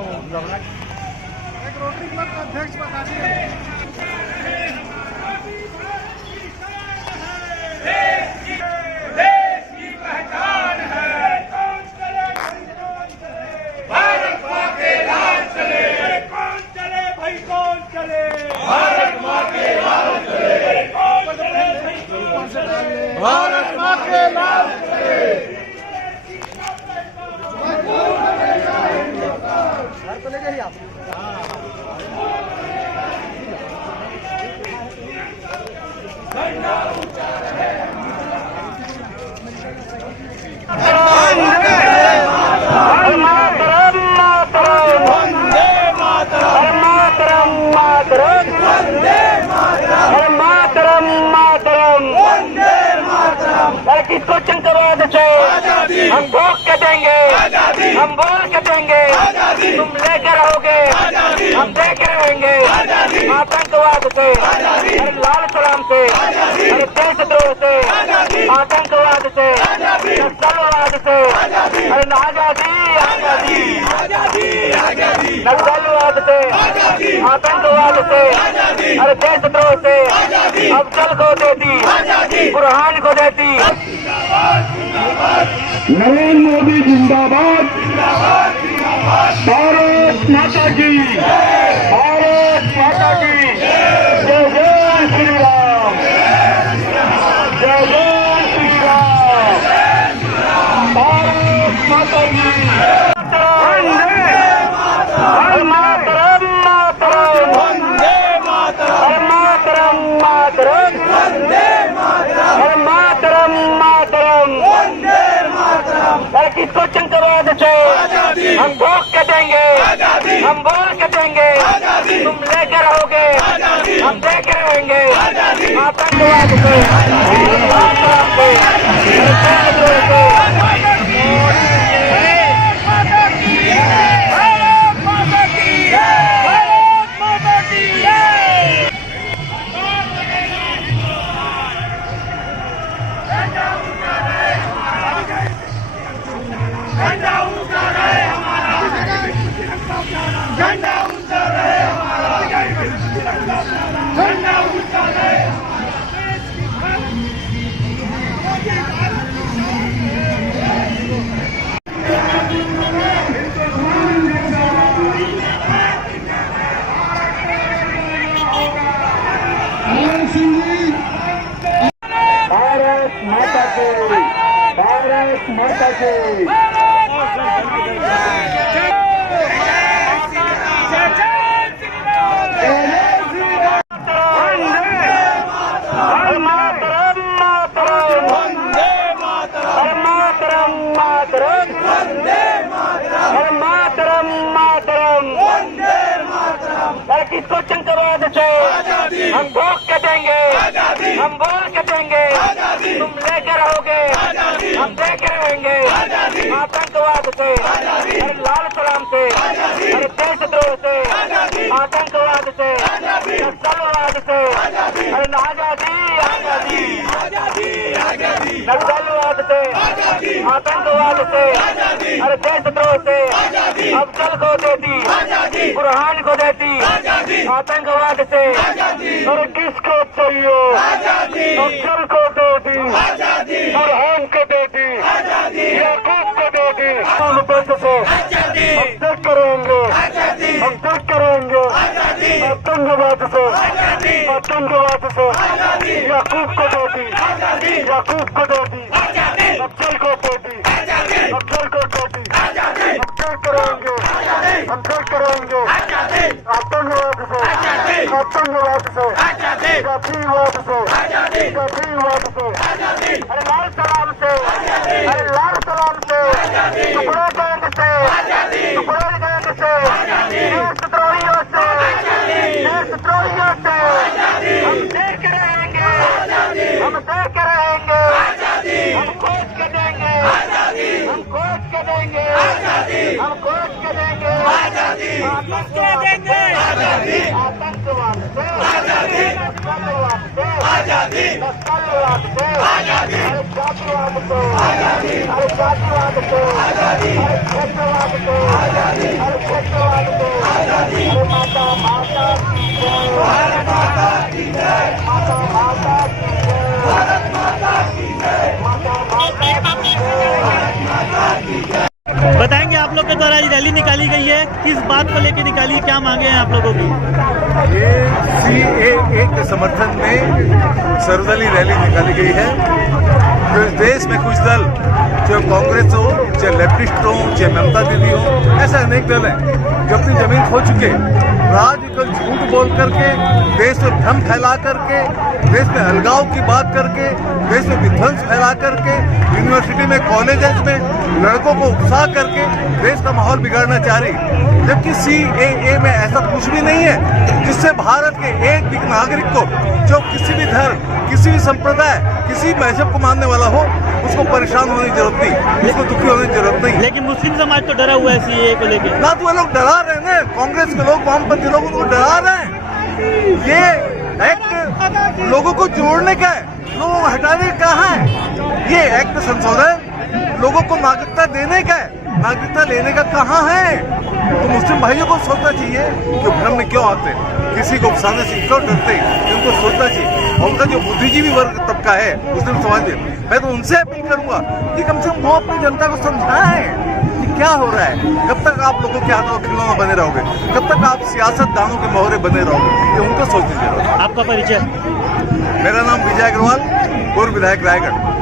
एक rotary club का अध्यक्ष बता दिए। देश की पहचान है, कौन चले भारत माँ के लाल चले, कौन चले भाई कौन चले, भारत माँ के लाल चले, कौन चले भाई कौन चले, भारत माँ के लाल चले। तो ले जाइए आप। किसको चंकवाद से हम भोग के देंगे, हम बोल के देंगे, तुम लेकर रहोगे, हम देख रहेंगे। आतंकवाद से, अरे लाल सलाम से, अरे देशद्रोह से, आतंकवाद से, नक्सलवाद से, अरे आजादी आजादी, नक्सलवाद से, आतंकवाद से, अरे देशद्रोह से अफजल को देती, बुरहान को देती। नरेंद्र मोदी जिंदाबाद, भारत माता की, भारत माता की जय जय श्री राम, जय जय श्री राम, भारत माता की। किसको चंकवाद से हम भोग के देंगे, हम बोल के देंगे, तुम लेकर रहोगे, हम देख रहेंगे। आतंकवाद से, झंडा ऊंचा रहे हमारा, झंडा ऊंचा रहे हमारा, झंडा ऊंचा रहे। भारत माता की, भारत माता की। किसको चंकवाद से हम भोग के देंगे, हम बोल के देंगे, तुम लेकर रहोगे, हम देख रहेंगे। आतंकवाद से, अरे लाल सलाम से, अरे देशद्रोह से, आतंकवाद से, नक्सलवाद से, अरे आजादी आजादी, नक्सलवाद से, आतंकवाद से, अरे देशद्रोह से अफजल को देती, बुरहान को देती। आतंकवाद से अरे किसको चाहिए, अफजल को दे दी, बुरहान को दे दी, याकूब को दे दी। हम बंद से हम तक करेंगे, हम तक करेंगे। आतंकवाद से, आतंकवाद से याकूब को दे दी, याकूब को दे दी, अफजल को दे दी, अफजल को दे दी। हम तक करेंगे, हम तक करेंगे। आतंकवाद से, आतंकवाद से, जातिवाद से, जातिवाद से, अरे लाल सलाम से, अरे लाल सलाम से, टुकड़े गैंग से, टुकड़े गैंग से, देशद्रोहियों से, देशद्रोहियों से हम देख रहेंगे, हम देख रहेंगे, हम खोज के देंगे, हम खोज के के देंगे आजादी, हम खोज के देंगे आजादी, किसको देंगे आजादी, आतंकवाद से आजादी, नक्सलवाद से आजादी, नक्सलवाद से आजादी, अरे जातिवाद को आजादी, अरे जातिवाद को आजादी, अरे क्षेत्रवाद को आजादी, अरे क्षेत्रवाद को आजादी, अरे माता माता की जय, भारत माता की जय, माता माता की जय, भारत माता की जय, माता माता की जय, भारत माता की जय। बताएंगे आप लोग के द्वारा ये रैली निकाली गई है, किस बात को लेकर निकाली, क्या मांगे हैं आप लोगों की? ये CAA के समर्थन में सर्वदलीय रैली निकाली गई है। तो इस देश में कुछ दल, चाहे कांग्रेस हो, चाहे लेफ्टिस्ट हो, चाहे ममता दीदी हो, ऐसे अनेक दल हैं जो अपनी जमीन खो चुके, राजनीतिक झूठ बोल करके, देश में भ्रम फैला करके, देश में अलगाव की बात करके, देश में विध्वंस फैला करके, यूनिवर्सिटी में, कॉलेजेस में लड़कों को उकसा करके देश का माहौल बिगाड़ना चाह रही। जबकि CAA में ऐसा कुछ भी नहीं है जिससे भारत के एक भी नागरिक को, जो किसी भी धर्म, किसी भी संप्रदाय, किसी मजहब को मानने वाला हो, उसको परेशान होने की जरूरत नहीं, उसको दुखी होने की जरूरत नहीं। लेकिन मुस्लिम समाज तो डरा हुआ है CAA को लेकर। ना तो वो लोग डरा रहे हैं ना, कांग्रेस के लोग, वामपंथी लोग उनको डरा रहे हैं। ये एक्ट लोगों को जोड़ने का है, लोगों को हटाने का है। ये एक्ट संशोधन लोगों को नागरिकता देने का है, नागरिकता लेने का कहाँ है? तो मुस्लिम भाइयों को सोचना चाहिए कि भ्रम में क्यों आते, किसी को उकसाने से क्यों डरते, इनको सोचना चाहिए। और उनका जो बुद्धिजीवी वर्ग तबका है मुस्लिम समाज में, मैं तो उनसे अपील करूंगा कि कम से कम वो अपनी जनता को समझाएं कि क्या हो रहा है। कब तक आप लोगों के हाथों खिलौना बने रहोगे, कब तक आप सियासतदानों के मोहरे बने रहोगे, ये उनको सोचने की जरूरत है। आपका परिचय? मेरा नाम विजय अग्रवाल, पूर्व विधायक रायगढ़।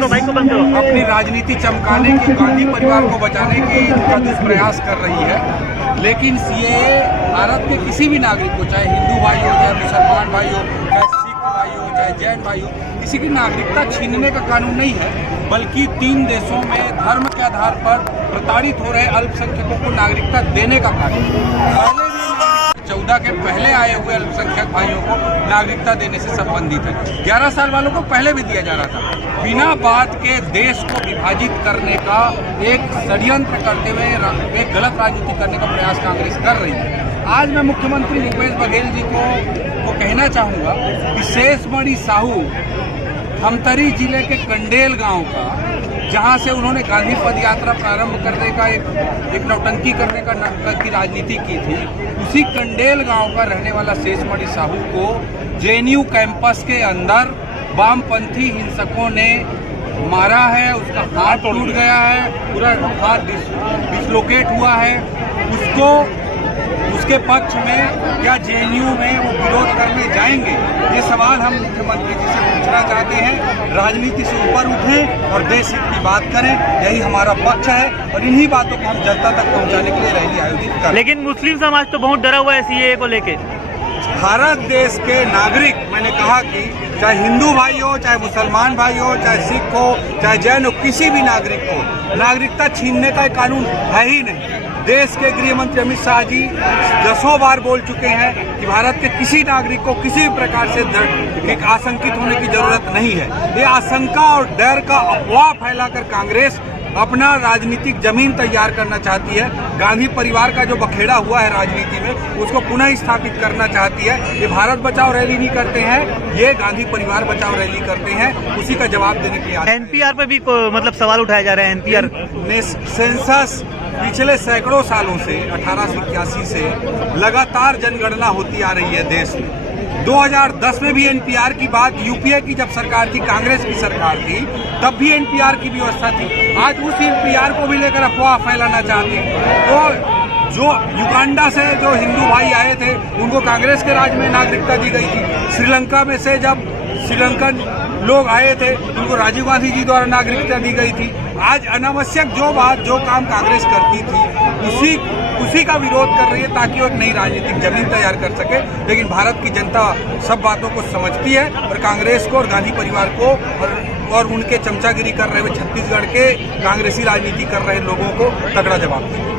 माइक को बंद करो। अपनी राजनीति चमकाने की, गांधी परिवार को बचाने की का दुष्प्रयास कर रही है। लेकिन CAA भारत के किसी भी नागरिक को, चाहे हिंदू भाई हो, चाहे मुसलमान भाई हो, चाहे सिख भाई हो, चाहे जैन भाई हो, किसी की नागरिकता छीनने का कानून नहीं है, बल्कि 3 देशों में धर्म के आधार पर प्रताड़ित हो रहे अल्पसंख्यकों को नागरिकता देने का कानून। पहले भी 14 के पहले आए हुए अल्पसंख्यक भाइयों को नागरिकता देने से संबंधित है। 11 साल वालों को पहले भी दिया जा रहा था। बिना बात के देश को विभाजित करने का एक षड्यंत्र करते हुए एक गलत राजनीति करने का प्रयास कांग्रेस कर रही है। आज मैं मुख्यमंत्री भूपेश बघेल जी को कहना चाहूँगा कि शेषमणि साहू धमतरी जिले के कंडेल गाँव का, जहां से उन्होंने गांधी पद यात्रा प्रारंभ करने का एक नौटंकी करने की राजनीति की थी, उसी कंडेल गांव का रहने वाला शेषमणि साहू को JNU कैंपस के अंदर वामपंथी हिंसकों ने मारा है। उसका हाथ टूट गया है, पूरा हाथ डिसलोकेट हुआ है। उसको, उसके पक्ष में क्या JNU में वो विरोध करने जाएंगे, ये सवाल हम मुख्यमंत्री जी से पूछना चाहते हैं। राजनीति से ऊपर उठें और देश हित की बात करें, यही हमारा पक्ष है और इन्हीं बातों को हम जनता तक पहुंचाने के लिए रैली आयोजित करें। लेकिन मुस्लिम समाज तो बहुत डरा हुआ है CAA को लेके। भारत देश के नागरिक, मैंने कहा कि चाहे हिंदू भाई हो, चाहे मुसलमान भाई हो, चाहे सिख हो, चाहे जैन हो, किसी भी नागरिक को नागरिकता छीनने का कानून है ही नहीं। देश के गृह मंत्री अमित शाह जी 10 बार बोल चुके हैं कि भारत के किसी नागरिक को किसी भी प्रकार से आशंकित होने की जरूरत नहीं है। ये आशंका और डर का अफवाह फैलाकर कांग्रेस अपना राजनीतिक जमीन तैयार करना चाहती है। गांधी परिवार का जो बखेड़ा हुआ है राजनीति में, उसको पुनः स्थापित करना चाहती है। ये भारत बचाओ रैली नहीं करते हैं, ये गांधी परिवार बचाओ रैली करते हैं। उसी का जवाब देने के लिए NPR पे भी मतलब सवाल उठाया जा रहा है। NPR सेंसस पिछले सैकड़ों सालों से 1881 से लगातार जनगणना होती आ रही है देश में। 2010 में भी NPR की बात, UPA की जब सरकार थी, कांग्रेस की सरकार थी, तब भी NPR की व्यवस्था थी। आज उस NPR को भी लेकर अफवाह फैलाना चाहते हैं। तो जो युगांडा से जो हिंदू भाई आए थे, उनको कांग्रेस के राज में नागरिकता दी गई थी। श्रीलंका में से जब श्रीलंकन लोग आए थे, उनको राजीव गांधी जी द्वारा नागरिकता दी गई थी। आज अनावश्यक जो काम कांग्रेस करती थी, उसी का विरोध कर रही है ताकि वो एक नई राजनीतिक जमीन तैयार कर सके। लेकिन भारत की जनता सब बातों को समझती है और कांग्रेस को और गांधी परिवार को और उनके चमचागिरी कर रहे हुए छत्तीसगढ़ के कांग्रेसी राजनीति कर रहे लोगों को तगड़ा जवाब देंगे।